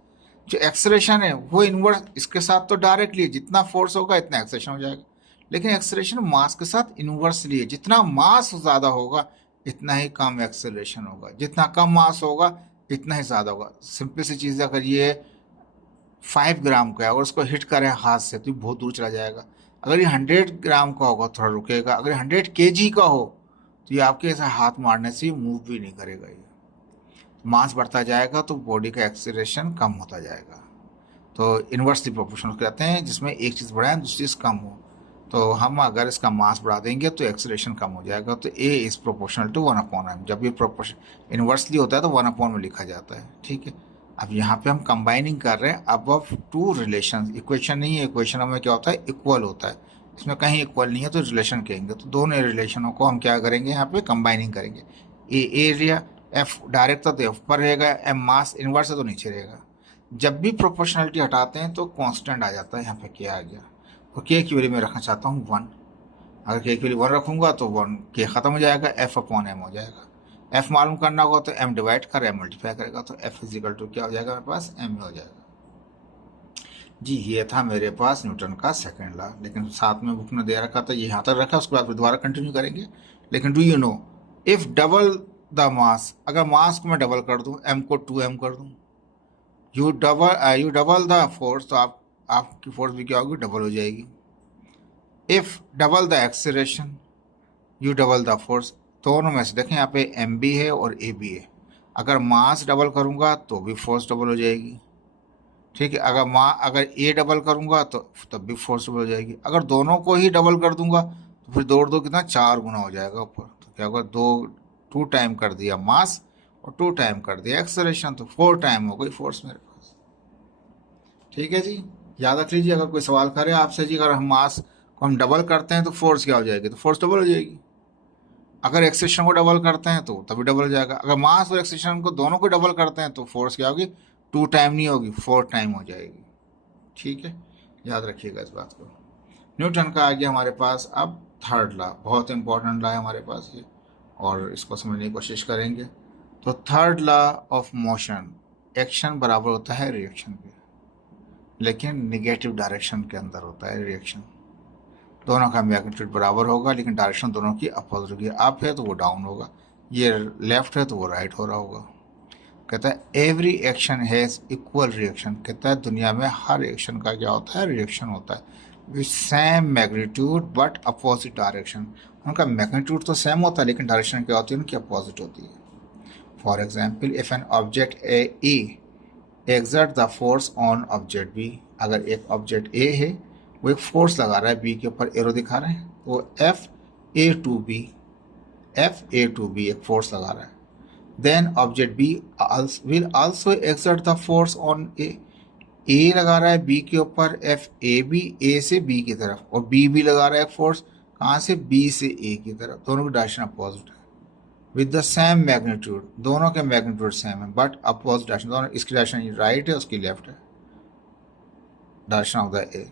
जो एक्सेलरेशन है वो इनवर्स, इसके साथ तो डायरेक्टली जितना फोर्स होगा इतना एक्सेलरेशन हो जाएगा, लेकिन एक्सेलरेशन मास के साथ इनवर्सली है, जितना मास ज़्यादा होगा इतना ही कम एक्सेलरेशन होगा, जितना कम मास होगा इतना ही ज़्यादा होगा। सिंपल सी चीज़, अगर ये 5 ग्राम का है, अगर उसको हिट करें हाथ से तो बहुत दूर चला जाएगा। अगर ये 100 ग्राम का होगा थोड़ा रुकेगा, अगर 100 केजी का हो तो ये आपके ऐसा हाथ मारने से मूव भी नहीं करेगा। ये मास बढ़ता जाएगा तो बॉडी का एक्सेलरेशन कम होता जाएगा। तो इन्वर्सली प्रोपोर्शनल कहते हैं, जिसमें एक चीज़ बढ़ाए दूसरी चीज़ कम हो। तो हम अगर इसका मास बढ़ा देंगे तो एक्सेलरेशन कम हो जाएगा। तो A is proportional to 1/m। जब ये प्रोपोर्शन इन्वर्सली होता है तो 1/m में लिखा जाता है। ठीक है, अब यहाँ पे हम कंबाइनिंग कर रहे हैं अबव टू रिलेशन। इक्वेशन नहीं है, इक्वेशन में क्या होता है, इक्वल होता है। इसमें कहीं इक्वल नहीं है तो रिलेशन कहेंगे। तो दोनों रिलेशनों को हम क्या करेंगे, यहाँ पे कंबाइनिंग करेंगे। ए एरिया, एफ डायरेक्ट था तो एफ पर रहेगा, एम मास इनवर्स है तो नीचे रहेगा। जब भी प्रोपोर्शनलिटी हटाते हैं तो कांस्टेंट आ जाता है, यहाँ पे क्या आ गया, और के की वैल्यू मैं रखना चाहता हूँ 1। अगर के की वैल्यू 1 रखूंगा तो 1 के खत्म हो जाएगा, एफ अपॉन एम हो जाएगा। एफ मालूम करना होगा तो एम डिवाइड कर एम मल्टीप्लाई करेगा, तो एफ इजिकल टू क्या हो जाएगा मेरे पास, एम हो जाएगा। जी ये था मेरे पास न्यूटन का सेकंड लॉ, लेकिन साथ में बुक ने दे रखा था, ये यहाँ तक रखा, उसके बाद फिर दोबारा कंटिन्यू करेंगे। लेकिन do you know, if double the mass, अगर मास को मैं डबल कर दूं, एम को 2m कर दूं, यू डबल द फोर्स, तो आपकी फोर्स भी क्या होगी, डबल हो जाएगी। If double the acceleration, U double the force. दोनों में से देखें यहाँ पे एम भी है और ए भी है। अगर मास डबल करूंगा तो भी फोर्स डबल हो जाएगी, ठीक है। अगर ए डबल करूंगा तो तब भी फोर्स डबल हो जाएगी। अगर दोनों को ही डबल कर दूंगा तो फिर दो और दो कितना, 4 गुना हो जाएगा ऊपर। तो क्या होगा, 2 टाइम कर दिया मास और 2 टाइम कर दिया एक्सेलरेशन, तो 4 टाइम हो गई फोर्स मेरे पास। ठीक है जी, याद रख लीजिए। अगर कोई सवाल करे आपसे जी, अगर हम मास को हम डबल करते हैं तो फोर्स क्या हो जाएगी, तो फोर्स डबल हो जाएगी। अगर एक्सेलरेशन को डबल करते हैं तो तभी डबल हो जाएगा। अगर मास और एक्सेलरेशन को दोनों को डबल करते हैं तो फोर्स क्या होगी, 2 टाइम नहीं होगी, 4 टाइम हो जाएगी। ठीक है, याद रखिएगा इस बात को। न्यूटन का आ गया हमारे पास अब थर्ड लॉ, बहुत इंपॉर्टेंट लॉ है हमारे पास ये, और इसको समझने की कोशिश करेंगे। तो third law of motion, action बराबर होता है रिएक्शन के, लेकिन निगेटिव डायरेक्शन के अंदर होता है रिएक्शन। दोनों का मैग्नीट्यूड बराबर होगा, लेकिन डायरेक्शन दोनों की अपोजिट होगी। अप है तो वो डाउन होगा, ये लेफ्ट है तो वो राइट हो रहा होगा। कहता है every action has equal reaction, कहता है दुनिया में हर एक्शन का क्या होता है, रिएक्शन होता है with same magnitude but opposite direction. उनका मैग्नीट्यूड तो सेम होता है, लेकिन डायरेक्शन क्या होती है, उनकी अपोजिट होती है। For example, if an object A exert the force on object B, अगर एक ऑब्जेक्ट ए है वो एक फोर्स लगा रहा है बी के ऊपर, एरो दिखा रहे हैं, तो एफ ए टू बी एक फोर्स लगा रहा है। Then object B will also exert the force on A लगा रहा है बी के ऊपर, एफ ए बी, ए से बी की तरफ, और बी भी लगा रहा है फोर्स, कहाँ से, बी से ए की तरफ। दोनों की डायरेक्शन अपोजिट है विद द सेम मैग्नीट्यूड, दोनों के मैग्नीट्यूड सेम है बट अपोजिट डायरेक्शन। दोनों, इसकी डायरेक्शन राइट है, उसकी लेफ्ट है, direction of the A,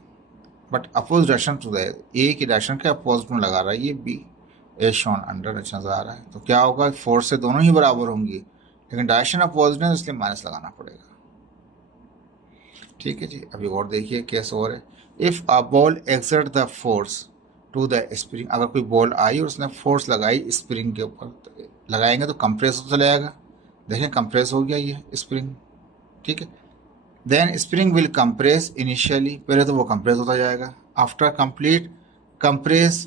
but opposite direction to the A की डायरेक्शन के अपोजिट में लगा रहा है ये बी, ए शॉन अंडर नजर आ रहा है। तो क्या होगा, फोर्स से दोनों ही बराबर होंगी, लेकिन डायरेक्शन अपोजिट है, इसलिए माइनस लगाना पड़ेगा। ठीक है जी, अभी और देखिए कैसे हो रहा है। If a ball exert the force to the spring, अगर कोई बॉल आई और उसने फोर्स लगाई स्प्रिंग के ऊपर, तो लगाएंगे तो कंप्रेस हो चला जाएगा। देखें कंप्रेस हो गया ये स्प्रिंग, ठीक है। Then spring will compress initially, पहले तो वो कंप्रेस होता जाएगा। आफ्टर कंप्लीट कंप्रेस,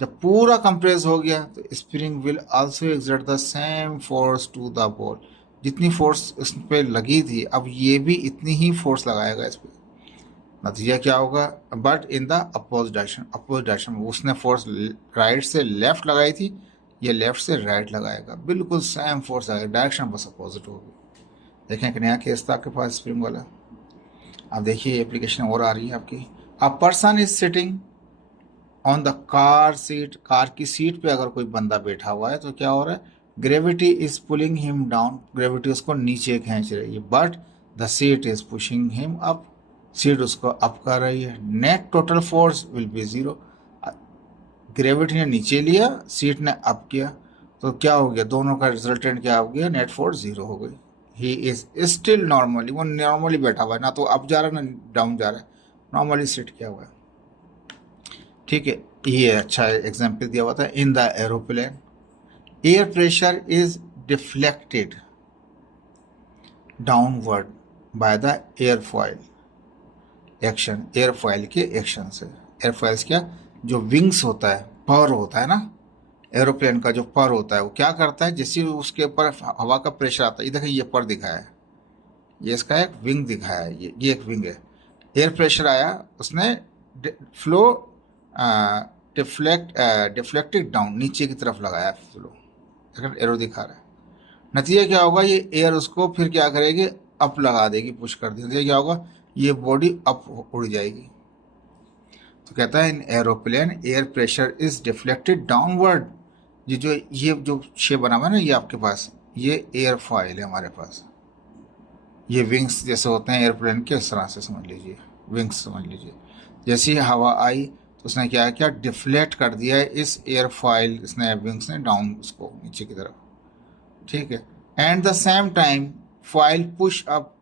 जब पूरा कंप्रेस हो गया तो spring will also exert the same force to the ball, जितनी फोर्स इस पर लगी थी अब ये भी इतनी ही फोर्स लगाएगा इस पर। नतीजा क्या होगा, but in the opposite direction, opposite direction में उसने फोर्स राइट से लेफ्ट लगाई थी, ये लेफ्ट से राइट लगाएगा, बिल्कुल सेम फोर्स आएगा, डायरेक्शन बस अपोजिट होगी। देखें एक नया केस था आपके पास स्प्रिंग वाला। अब देखिए एप्लीकेशन और आ रही है आपकी। A person is sitting on the car seat, car की सीट पे अगर कोई बंदा बैठा हुआ है तो क्या हो रहा है, gravity is pulling him down, gravity उसको नीचे खींच रही है, but the seat is pushing him up, seat उसको अप कर रही है। Net total force will be 0, gravity ने नीचे लिया, सीट ने अप किया, तो क्या हो गया, दोनों का रिजल्टेंट क्या हो गया, नेट फोर्स 0 हो गई। ही इज स्टिल नॉर्मली, वो नॉर्मली बैठा हुआ है, ना तो अप जा रहा है ना डाउन जा रहा है, नॉर्मली सिट किया हुआ है। ठीक है, ये अच्छा एग्जाम्पल दिया हुआ था। In the aeroplane air pressure is deflected downward by the airfoil action, airfoil के एक्शन से। एयरफॉइल्स क्या, जो विंग्स होता है, पर होता है ना एरोप्लेन का, जो पर होता है वो क्या करता है, जैसे उसके ऊपर हवा का प्रेशर आता है, ये देखिए ये पर दिखाया है, ये इसका एक विंग दिखाया है, ये एक विंग है। एयर प्रेशर आया, उसने फ्लो डिफ्लेक्टेड डाउन, नीचे की तरफ लगाया फ्लो, एरो दिखा रहा है। नतीजा क्या होगा, ये एयर उसको फिर क्या करेगी, अप लगा देगी, पुश कर देगी, क्या होगा, ये बॉडी अप उड़ जाएगी। तो कहता है in aeroplane air pressure is deflected downward. ये जो शेप बना हुआ है ना, ये आपके पास ये एयरफॉइल है हमारे पास। ये विंग्स जैसे होते हैं एयरप्लेन के, इस तरह से समझ लीजिए, विंग्स समझ लीजिए। जैसे ही हवा आई तो उसने क्या किया, डिफ्लेक्ट कर दिया है इस एयरफॉइल, इसने विंग्स ने डाउन उसको नीचे की तरफ, ठीक है। And the same time foil push up,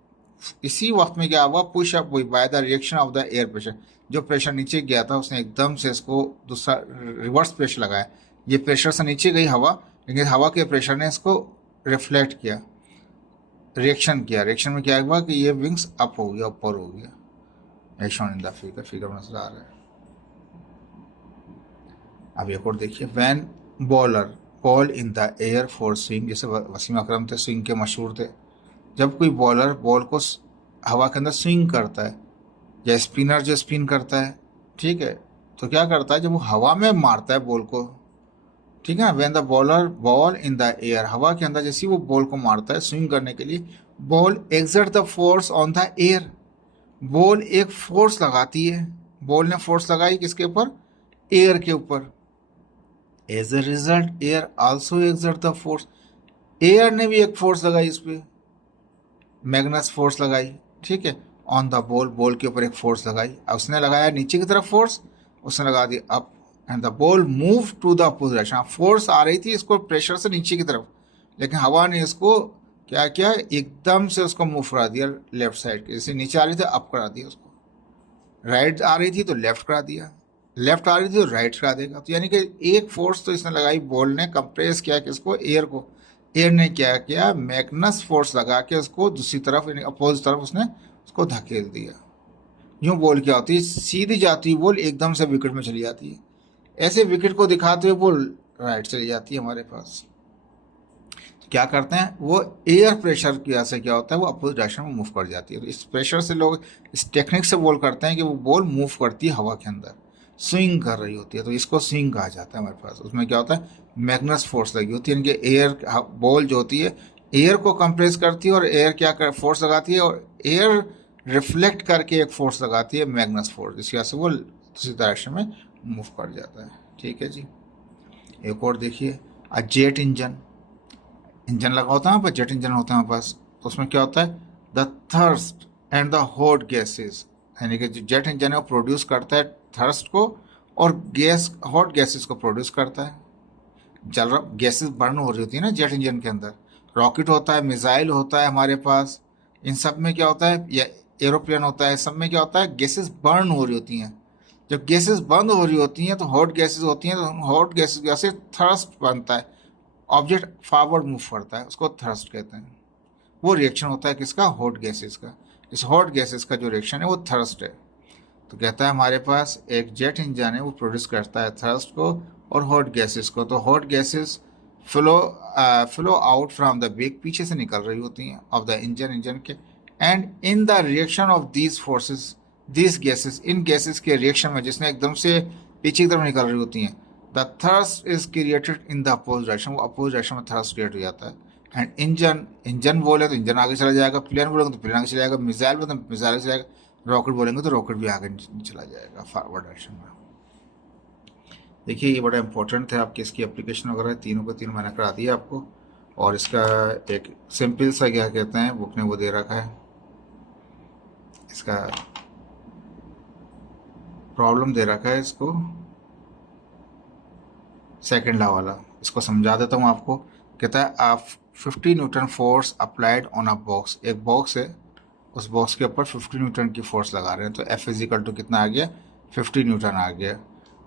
इसी वक्त में क्या हुआ, पुश अप हुई by the reaction of the air pressure. जो प्रेशर नीचे गया था उसने एकदम से इसको दूसरा रिवर्स प्रेशर लगाया। ये प्रेशर से नीचे गई हवा, लेकिन हवा के प्रेशर ने इसको रिफ्लेक्ट किया, रिएक्शन किया। रिएक्शन में क्या हुआ कि ये विंग्स अप हो गया, ऊपर हो गया। Shown in the figure, figure में नजर आ रहा है। अब एक और देखिए, when bowler ball in the air for swing, जैसे वसीम अकरम थे, स्विंग के मशहूर थे। जब कोई बॉलर बॉल को हवा के अंदर स्विंग करता है, या स्पिनर जो स्पिन करता है, ठीक है, तो क्या करता है, जब वो हवा में मारता है बॉल को, ठीक है ना, when the bowler ball in the air, हवा के अंदर जैसे वो बॉल को मारता है स्विंग करने के लिए, ball exert the force on the air, ball एक फोर्स लगाती है। बॉल ने फोर्स लगाई किसके ऊपर, एयर के ऊपर। As a result air also exert the force, air ने भी एक फोर्स लगाई इस पे, मैग्नस फोर्स लगाई, ठीक है, ऑन द बॉल, बॉल के ऊपर एक फोर्स लगाई। अब उसने लगाया नीचे की तरफ फोर्स, उसने लगा दी up, and the ball move to the opposite direction. Force आ रही थी इसको प्रेशर से नीचे की तरफ, लेकिन हवा ने इसको क्या किया, एकदम से उसको मूव करा दिया लेफ्ट साइड के। जैसे नीचे आ रही थी अप करा दिया उसको, राइट आ रही थी तो लेफ्ट करा दिया, लेफ्ट आ रही थी तो राइट करा देगा। तो यानी कि एक फोर्स तो इसने लगाई, बॉल ने कंप्रेस किया किसको, एयर को। एयर ने क्या किया, मैग्नस फोर्स लगा के उसको दूसरी तरफ यानी अपोजिट तरफ उसने उसको धकेल दिया। यूं बॉल क्या होती है, सीधी जाती है बॉल, एकदम से विकेट में चली जाती है। ऐसे विकेट को दिखाते हुए बॉल राइट चली जाती है हमारे पास। तो क्या करते हैं, वो एयर प्रेशर की वजह से क्या होता है, वो अपोजिट डायरेक्शन में मूव कर जाती है। तो इस प्रेशर से लोग इस टेक्निक से बॉल करते हैं कि वो बॉल मूव करती है हवा के अंदर, स्विंग कर रही होती है, तो इसको स्विंग कहा जाता है हमारे पास। उसमें क्या होता है, मैग्नस फोर्स लगी होती है, यानी कि एयर बॉल जो होती है एयर को कंप्रेस करती है, और एयर क्या कर फोर्स लगाती है, और एयर रिफ्लेक्ट करके एक फोर्स लगाती है, मैग्नस फोर्स, जिसकी वजह से वो दूसरी डायरेक्शन में मूव कर जाता है। ठीक है जी। एक और देखिए, जेट इंजन, इंजन लगा होता है वहाँ पर, जेट इंजन होता है हमारे पास। तो उसमें क्या होता है, the thrust and the hot gases, यानी कि जो जेट इंजन है वो प्रोड्यूस करता है थर्स्ट को, और गैस हॉट गैसेस को प्रोड्यूस करता है। जल रहा गैसेस बर्न हो रही होती है ना जेट इंजन के अंदर। रॉकेट होता है, मिसाइल होता है हमारे पास, इन सब में क्या होता है, या एरोप्लेन होता है, सब में क्या होता है, गैसेस बर्न हो रही होती हैं। जब गैसेस बंद हो रही होती हैं तो हॉट गैसेस होती हैं, तो हॉट गैसेस की वजह से थर्स्ट बनता है, ऑब्जेक्ट फॉरवर्ड मूव करता है, उसको थर्स्ट कहते हैं। वो रिएक्शन होता है किसका, हॉट गैसेस का। इस हॉट गैसेस का जो रिएक्शन है वो थर्स्ट है। तो कहता है हमारे पास एक जेट इंजन है, वो प्रोड्यूस करता है थर्स्ट को और हॉट गैसेस को। तो hot gases flow out from the back, पीछे से निकल रही होती हैं ऑफ द इंजन के। And in the reaction of these forces, these gases, इन गैसेस के रिएक्शन में जिसमें एकदम से पीछे की तरफ निकल रही होती हैं, the thrust is created in the opposite direction, वो अपोजिट डायरेक्शन में थर्स्ट क्रिएट हो जाता है। एंड इंजन बोले तो इंजन आगे चला जाएगा, प्लेन बोलेंगे तो प्लेन आगे चला जाएगा, मिसाइल बोले तो मिसाइल आगे चला जाएगा, रॉकेट बोलेंगे तो रॉकेट भी आगे चला जाएगा फॉरवर्ड डायरेक्शन में। देखिए ये बड़ा इंपॉर्टेंट है आपकी, इसकी एप्लीकेशन वगैरह तीनों को तीन मैंने करा दिया आपको। और इसका एक सिंपल सा क्या कहते हैं बुक ने वो दे रखा है, इसका प्रॉब्लम दे रखा है, इसको सेकेंड लॉ वाला, इसको समझा देता हूँ आपको। कहता है आप 50 Newton force applied on a box, एक बॉक्स है, उस बॉक्स के ऊपर 50 न्यूटन की फोर्स लगा रहे हैं, तो F इजिकल टू कितना आ गया, 50 न्यूटन आ गया।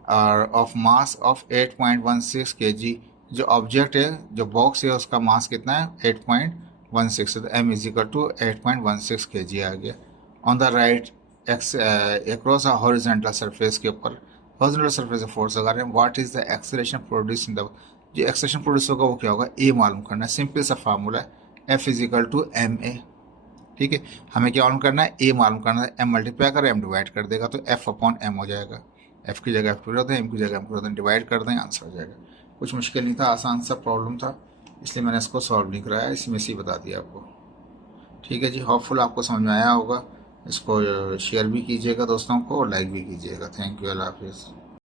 और ऑफ मास ऑफ 8.16 kg, जो ऑब्जेक्ट है जो बॉक्स है उसका मास कितना है 8.16, तो M इजिकल टू 8.16 kg आ गया। On the right x across a horizontal surface के ऊपर हॉरिजॉन्टल सरफेस से फोर्स लगा रहे हैं। What is the acceleration produce in the, जो एक्सेलरेशन प्रोड्यूस होगा वो क्या होगा, ए मालूम करना है। सिंपल सा फार्मूला है, F इजिकल टू MA। ठीक है, हमें क्या मालूम करना है, ए मालूम करना है, M मल्टीप्लाई कर M डिवाइड कर देगा तो F अपॉन M हो जाएगा। F की जगह F रखते हैं, M की जगह M रखते हैं, डिवाइड कर दें, आंसर हो जाएगा। कुछ मुश्किल नहीं था, आसान सा प्रॉब्लम था, इसलिए मैंने इसको सॉल्व नहीं कराया, इसी में से बता दिया आपको। ठीक है जी, होपफुल आपको समझ में आया होगा। इसको शेयर भी कीजिएगा दोस्तों को और लाइक भी कीजिएगा। थैंक यू, अल्लाह हाफिज़।